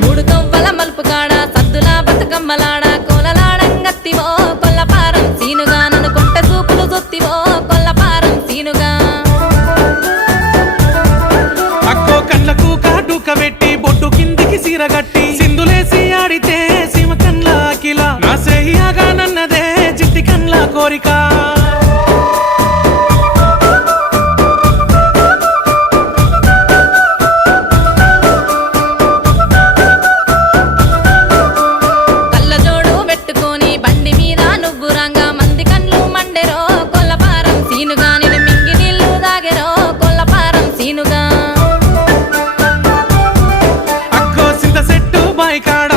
మూడు తొవ్వల మలుపు కాడ సద్దుల బతుకమ్మలాడ కోలలాడంగత్తివో కొల్లపారం సీనుగా నన్ను కొంట చూపులు జొత్తివో కొల్లపారం సీనుగా అక్కో కళ్ళకు కాటుక పెట్టి బొట్టు కిందికి సీరగట్టి సింధులేసి ఆడితే సీమ కన్ల అఖిల నా సేయగా నన్నదే చిట్టి కన్ల కోరిక కళ్ళజోడు పెట్టుకొని బండి మీద నువ్వు రంగా మంది కన్లు మండెరో కొల్లపారం సీనుగా నేను మింగి నీళ్లు దాగెరో కొల్లపారం సీనుగా అక్కో సింత సెట్టు బాయి కాడ